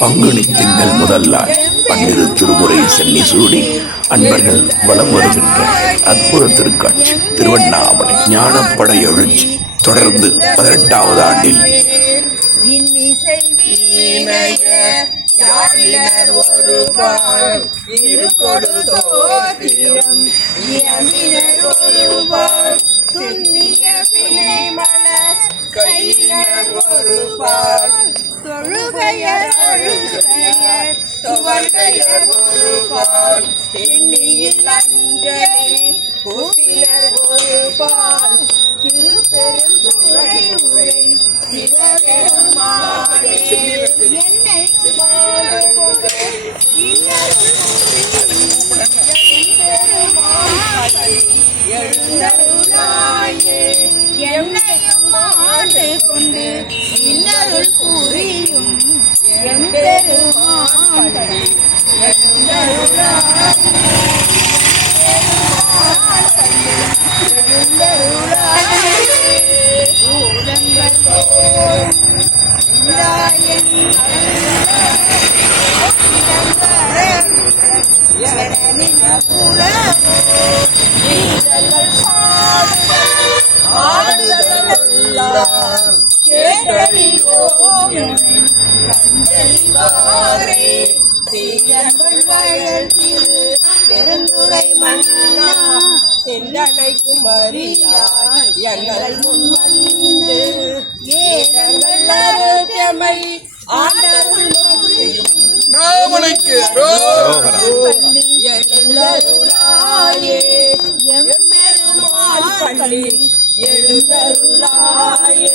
பங்குனி திங்கள் முதல் நாள் பன்னிரு திருமுறை சென்னி சூடி அன்பர்கள் வலம் வருகின்ற அற்புத திருக்காட்சி திருவண்ணாமலை ஞானப்பட எழுச்சி தொடர்ந்து 18வது ஆண்டில் என்னையும் ஆண்டு கொண்டு இன்னருள் புரியும் எம்பெருமான் பெருந்துரை மன்னா சென்றனைக்கும் அறியார் எங்கள் முன் வந்து ஏதங்கள் ஆரோக்கியமை ஆண்டருள் எழுந்தருளாயே எம்பெருமான் பள்ளி எழுந்தருளாயே